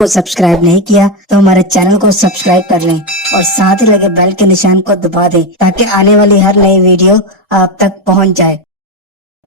को सब्सक्राइब नहीं किया तो हमारे चैनल को सब्सक्राइब कर लें और साथ ही लगे बेल के निशान को दबा दें ताकि आने वाली हर नई वीडियो आप तक पहुंच जाए।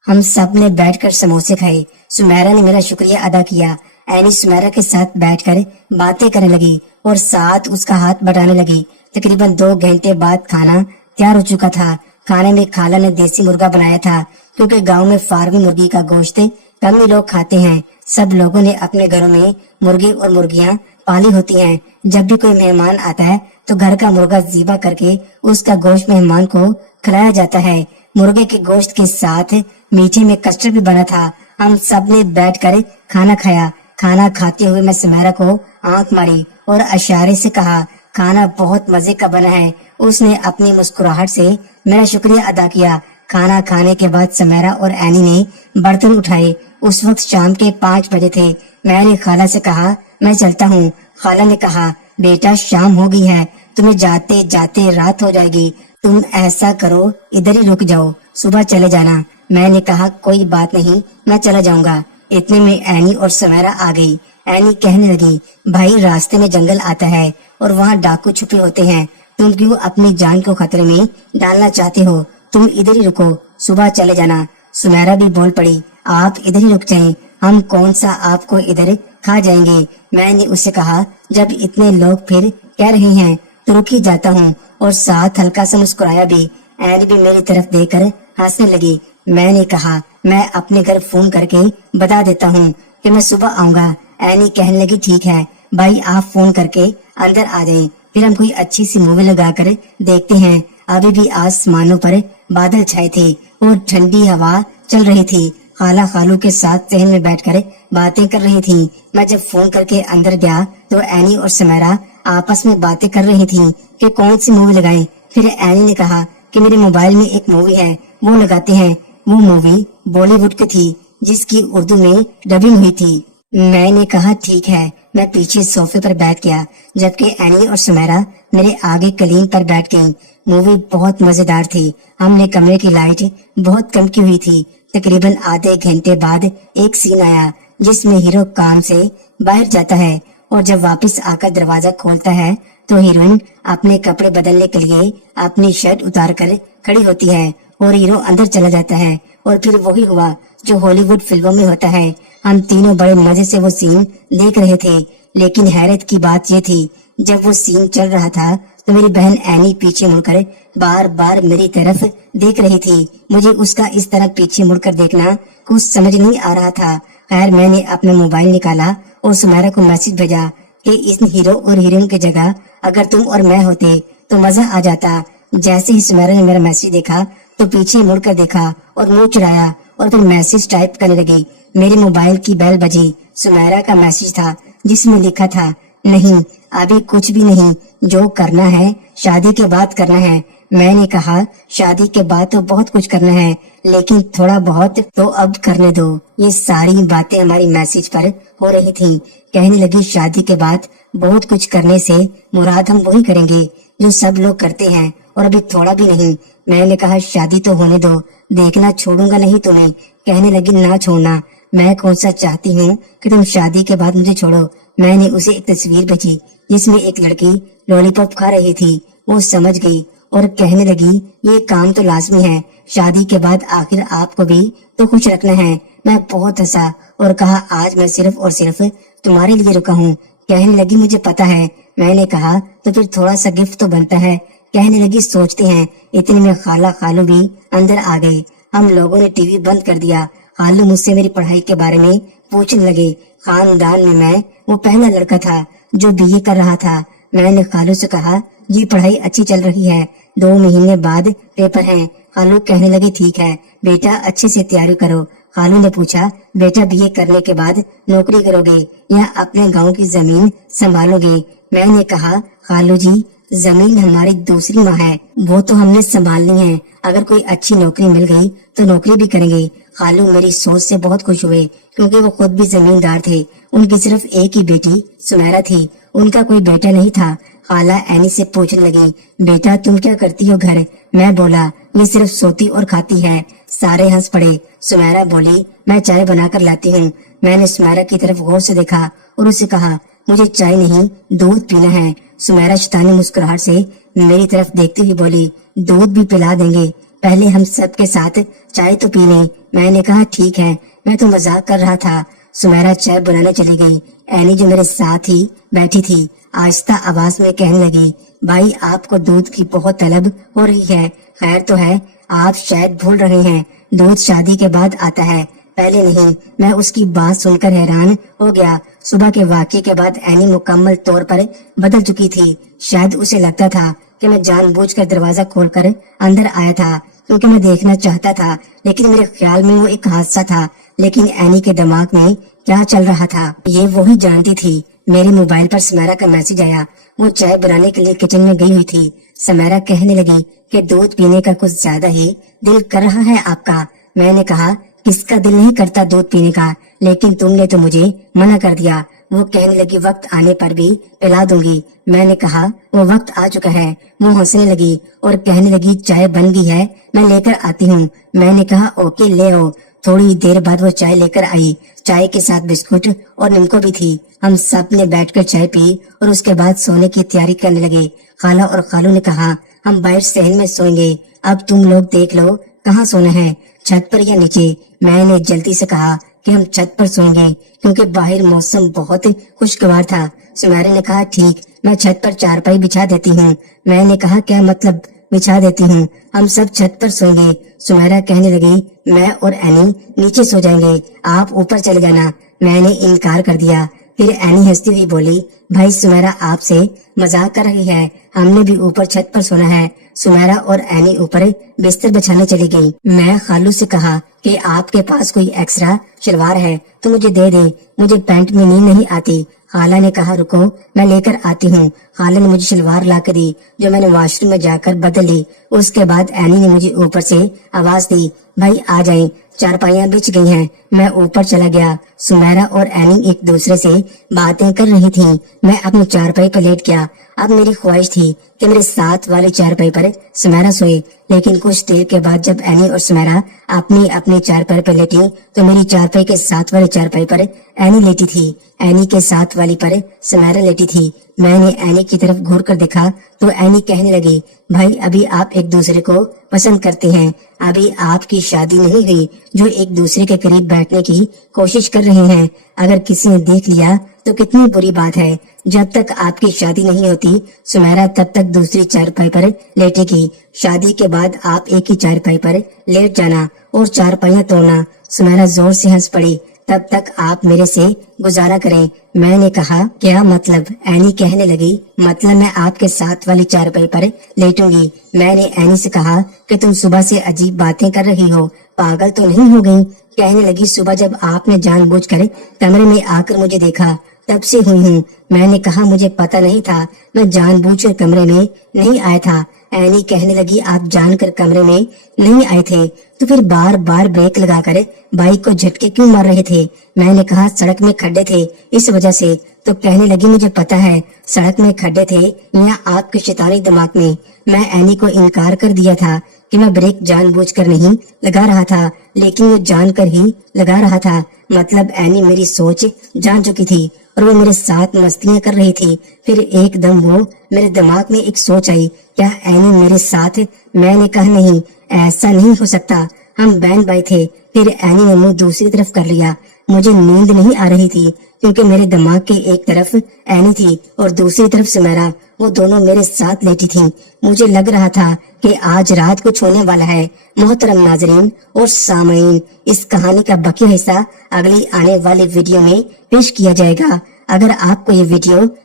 हम सब ने बैठकर समोसे खाए। सुमेरा ने मेरा शुक्रिया अदा किया। एनी सुमेरा के साथ बैठकर बातें करने लगी और साथ उसका हाथ बटाने लगी। तकरीबन 2 घंटे बाद खाना तैयार हो चुका था। खाने में खाला ने देसी मुर्गा बनाया था क्योंकि गांव में फार्मी मुर्गी का गोश्त कम ही लोग खाते हैं। सब लोगों ने अपने घरों में मुर्गी और मुर्गियां पाली होती हैं। जब भी कोई मेहमान आता है तो घर का मुर्गा ज़िबा करके उसका गोश्त मेहमान को खिलाया जाता है। मुर्गे के गोश्त के साथ मीठे में कस्टर्ड भी बना था। हम सब ने बैठकर खाना खाया। खाना खाते हुए मैं सुमेरा को आंख मारी और इशारे से कहा, खाना बहुत मजे का बना है। उसने अपनी मुस्कुराहट से मेरा शुक्रिया अदा किया। खाना खाने के बाद सुमेरा और एनी ने बर्तन उठाए। उस वक्त शाम के 5 बजे थे। मैंने खाला से कहा, मैं चलता हूँ। खाला ने कहा, बेटा शाम हो गई है, तुम्हें जाते जाते रात हो जाएगी। तुम ऐसा करो, इधर ही रुक जाओ, सुबह चले जाना। मैंने कहा, कोई बात नहीं, मैं चला जाऊंगा। इतने में एनी और सुमेरा आ गई। एनी कहने लगी, भाई रास्ते में जंगल आता है और वहाँ डाकू छुपे होते हैं। तुम क्यों अपनी जान को खतरे में डालना चाहते हो? तुम इधर ही रुको, सुबह चले जाना। सुमेरा भी बोल पड़ी, आप इधर ही रुक जाएं, हम कौन सा आपको इधर खा जाएंगे। मैंने उससे कहा, जब इतने लोग फिर कह रहे हैं तो रुक ही जाता हूँ, और साथ हल्का सा मुस्कुराया भी। एनी भी मेरी तरफ देखकर हंसने लगी। मैंने कहा, मैं अपने घर फोन करके बता देता हूँ कि मैं सुबह आऊंगा। एनी कहने लगी, ठीक है भाई, आप फोन करके अंदर आ जाएं, फिर हम कोई अच्छी सी मूवी लगाकर देखते हैं। अभी भी आसमानों पर बादल छाए थे और ठंडी हवा चल रही थी। खाला खालू के साथ सहन में बैठकर बातें कर रही थी। मैं जब फोन करके अंदर गया तो एनी और सुमेरा आपस में बातें कर रही थी कि कौन सी मूवी लगाएं। फिर एनी ने कहा कि मेरे मोबाइल में एक मूवी है, वो लगाते हैं। वो मूवी बॉलीवुड की थी जिसकी उर्दू में डबिंग हुई थी। मैंने कहा, ठीक है। मैं पीछे सोफे पर बैठ गया जबकि एनी और सुमेरा मेरे आगे कलीन पर बैठ गईं। मूवी बहुत मजेदार थी। हमने कमरे की लाइट बहुत कम की हुई थी। तकरीबन आधे घंटे बाद एक सीन आया जिसमें हीरो काम से बाहर जाता है और जब वापस आकर दरवाजा खोलता है तो हीरोइन अपने कपड़े बदलने के लिए अपनी शर्ट उतार कर खड़ी होती है और हीरो अंदर चला जाता है। और फिर वही हुआ जो हॉलीवुड फिल्मों में होता है। हम तीनों बड़े मजे से वो सीन देख रहे थे, लेकिन हैरत की बात ये थी, जब वो सीन चल रहा था तो मेरी बहन एनी पीछे मुड़कर बार बार मेरी तरफ देख रही थी। मुझे उसका इस तरह पीछे मुड़कर देखना कुछ समझ नहीं आ रहा था। खैर मैंने अपना मोबाइल निकाला और सुमेरा को मैसेज भेजा कि इस हीरो और हीरोइन की जगह अगर तुम और मैं होते तो मजा आ जाता। जैसे ही सुमेरा ने मेरा मैसेज देखा तो पीछे मुड़कर देखा और मुंह चुराया और फिर मैसेज टाइप करने लगी। मेरे मोबाइल की बेल बजी। सुमेरा का मैसेज था जिसमें लिखा था, नहीं अभी कुछ भी नहीं, जो करना है शादी के बाद करना है। मैंने कहा, शादी के बाद तो बहुत कुछ करना है, लेकिन थोड़ा बहुत तो अब करने दो। ये सारी बातें हमारी मैसेज पर हो रही थी। कहने लगी, शादी के बाद बहुत कुछ करने से मुराद हम वही करेंगे जो सब लोग करते हैं, और अभी थोड़ा भी नहीं। मैंने कहा, शादी तो होने दो, देखना छोड़ूंगा नहीं तुम्हें। कहने लगी, ना छोड़ना, मैं कौन सा चाहती हूँ कि तुम शादी के बाद मुझे छोड़ो। मैंने उसे एक तस्वीर भेजी जिसमें एक लड़की लॉलीपॉप खा रही थी। वो समझ गई और कहने लगी, ये काम तो लाजमी है, शादी के बाद आखिर आपको भी तो खुश रखना है। मैं बहुत हंसा और कहा, आज मैं सिर्फ और सिर्फ तुम्हारे लिए रुका हूँ। कहने लगी, मुझे पता है। मैंने कहा, तो फिर थोड़ा सा गिफ्ट तो बनता है। कहने लगी, सोचते हैं। इतने में खाला खालू भी अंदर आ गए। हम लोगों ने टीवी बंद कर दिया। खालू मुझसे मेरी पढ़ाई के बारे में पूछने लगे। खानदान में मैं वो पहला लड़का था जो बीए कर रहा था। मैंने खालू से कहा, ये पढ़ाई अच्छी चल रही है, 2 महीने बाद पेपर हैं। खालू कहने लगे, ठीक है बेटा, अच्छे से तैयारी करो। खालू ने पूछा, बेटा बीए करने के बाद नौकरी करोगे या अपने गांव की जमीन संभालोगे? मैंने कहा, खालू जी जमीन हमारी दूसरी माँ है, वो तो हमने संभालनी है। अगर कोई अच्छी नौकरी मिल गई तो नौकरी भी करेंगे। खालू मेरी सोच से बहुत खुश हुए क्योंकि वो खुद भी जमींदार थे। उनकी सिर्फ एक ही बेटी सुमेरा थी, उनका कोई बेटा नहीं था। खाला एनी से पूछने लगी, बेटा तुम क्या करती हो घर? मैं बोला, ये सिर्फ सोती और खाती है। सारे हंस पड़े। सुमेरा बोली, मैं चाय बनाकर लाती हूँ। मैंने सुमेरा की तरफ गौर से देखा और उसे कहा, मुझे चाय नहीं दूध पीना है। सुमेरा शैतानी मुस्कुराहट से मेरी तरफ देखते हुए बोली, दूध भी पिला देंगे, पहले हम सब के साथ चाय तो पी लें। मैंने कहा ठीक है, मैं तो मजाक कर रहा था। सुमेरा चाय बनाने चली गई। एनी जो मेरे साथ ही बैठी थी आहिस्ता आवाज में कहने लगी, भाई आपको दूध की बहुत तलब हो रही है। खैर तो है, आप शायद भूल रहे हैं, दूध शादी के बाद आता है, पहले नहीं। मैं उसकी बात सुनकर हैरान हो गया। सुबह के वाकये के बाद एनी मुकम्मल तौर पर बदल चुकी थी। शायद उसे लगता था कि मैं जानबूझकर दरवाजा खोलकर अंदर आया था क्योंकि मैं देखना चाहता था, लेकिन मेरे ख्याल में वो एक हादसा था। लेकिन एनी के दिमाग में क्या चल रहा था ये वो ही जानती थी। मेरे मोबाइल पर सुमेरा का मैसेज आया। वो चाय बनाने के लिए किचन में गई हुई थी। सुमेरा कहने लगी कि दूध पीने का कुछ ज्यादा ही दिल कर रहा है आपका। मैंने कहा किसका दिल नहीं करता दूध पीने का, लेकिन तुमने तो मुझे मना कर दिया। वो कहने लगी वक्त आने पर भी पिला दूंगी। मैंने कहा वो वक्त आ चुका है। वो हंसने लगी और कहने लगी चाय बन गई है, मैं लेकर आती हूँ। मैंने कहा ओके ले आओ। थोड़ी देर बाद वो चाय लेकर आई। चाय के साथ बिस्कुट और निमको भी थी। हम सब ने बैठकर चाय पी और उसके बाद सोने की तैयारी करने लगे। खाला और खालू ने कहा हम बाहर सहन में सोएंगे, अब तुम लोग देख लो कहाँ सोना है, छत पर या नीचे। मैंने जल्दी से कहा कि हम छत पर सोएंगे क्योंकि बाहर मौसम बहुत खुशगवार था। सुमेरा ने कहा ठीक, मैं छत पर चारपाई बिछा देती हूँ। मैंने कहा क्या मतलब बिछा देती हूँ, हम सब छत पर सोएंगे। सुमेरा कहने लगी मैं और एनी नीचे सो जाएंगे, आप ऊपर चले जाना। मैंने इनकार कर दिया। फिर एनी हंसती हुई बोली भाई सुमेरा आपसे मजाक कर रही है, हमने भी ऊपर छत पर सोना है। सुमेरा और एनी ऊपर बिस्तर बिछाने चली गई। मैं खालू से कहा कि आपके पास कोई एक्स्ट्रा शलवार है तो मुझे दे दे, मुझे पैंट में नींद नहीं आती। खाला ने कहा रुको मैं लेकर आती हूँ। खाला ने मुझे शलवार ला कर दी जो मैंने वॉशरूम में जाकर बदल ली। उसके बाद एनी ने मुझे ऊपर से आवाज दी भाई आ जाए, चारपाइयां बिछ गई हैं। मैं ऊपर चला गया। सुमेरा और एनी एक दूसरे से बातें कर रही थी। मैं अपनी चारपाई पर लेट गया। अब मेरी ख्वाहिश थी कि मेरे साथ वाले चारपाई पर सुमेरा सोए, लेकिन कुछ देर के बाद जब एनी और सुमेरा अपनी अपनी चारपाई पर लेटी तो मेरी चारपाई के साथ वाले चारपाई पर एनी लेटी थी, एनी के साथ वाली पर सुमेरा लेटी थी। मैंने एनी की तरफ घूर कर देखा तो एनी कहने लगी भाई अभी आप एक दूसरे को पसंद करते हैं, अभी आपकी शादी नहीं हुई जो एक दूसरे के करीब बैठने की कोशिश कर रहे हैं। अगर किसी ने देख लिया तो कितनी बुरी बात है। जब तक आपकी शादी नहीं होती सुमेरा तब तक दूसरी चारपाई पर लेटेगी। शादी के बाद आप एक ही चारपाई पर लेट जाना और चारपाइयां तोड़ना। सुमेरा जोर से हंस पड़ी। तब तक आप मेरे से गुजारा करें। मैंने कहा क्या मतलब? एनी कहने लगी मतलब मैं आपके साथ वाली चारपाई पर लेटूंगी। मैंने एनी से कहा कि तुम सुबह से अजीब बातें कर रही हो, पागल तो नहीं हो गई? कहने लगी सुबह जब आपने जानबूझकर कमरे में आकर मुझे देखा तब से हुई हूँ। मैंने कहा मुझे पता नहीं था, मैं जानबूझकर कमरे में नहीं आया था। एनी कहने लगी आप जानकर कमरे में नहीं आए थे तो फिर बार बार ब्रेक लगाकर बाइक को झटके क्यों मार रहे थे? मैंने कहा सड़क में खड्डे थे इस वजह से। तो कहने लगी मुझे पता है सड़क में खड्डे थे या आपके शैतानी दिमाग में। मैं एनी को इनकार कर दिया था कि मैं ब्रेक जानबूझकर नहीं लगा रहा था, लेकिन वो जानकर ही लगा रहा था। मतलब एनी मेरी सोच जान चुकी थी और वो मेरे साथ मस्तियां कर रही थी। फिर एकदम वो मेरे दिमाग में एक सोच आई, क्या एनी मेरे साथ? मैंने कहा नहीं, ऐसा नहीं हो सकता, हम बहन भाई थे। फिर एनी ने मुंह दूसरी तरफ कर लिया। मुझे नींद नहीं आ रही थी क्योंकि मेरे दिमाग के एक तरफ एनी थी और दूसरी तरफ सुमेरा। वो दोनों मेरे साथ लेटी थी। मुझे लग रहा था कि आज रात कुछ होने वाला है। मोहतरम नाजरीन और सामईन, इस कहानी का बाकी हिस्सा अगली आने वाली वीडियो में पेश किया जाएगा। अगर आपको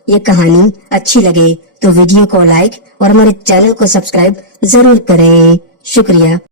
ये कहानी अच्छी लगे तो वीडियो को लाइक और हमारे चैनल को सब्सक्राइब जरूर करें। शुक्रिया।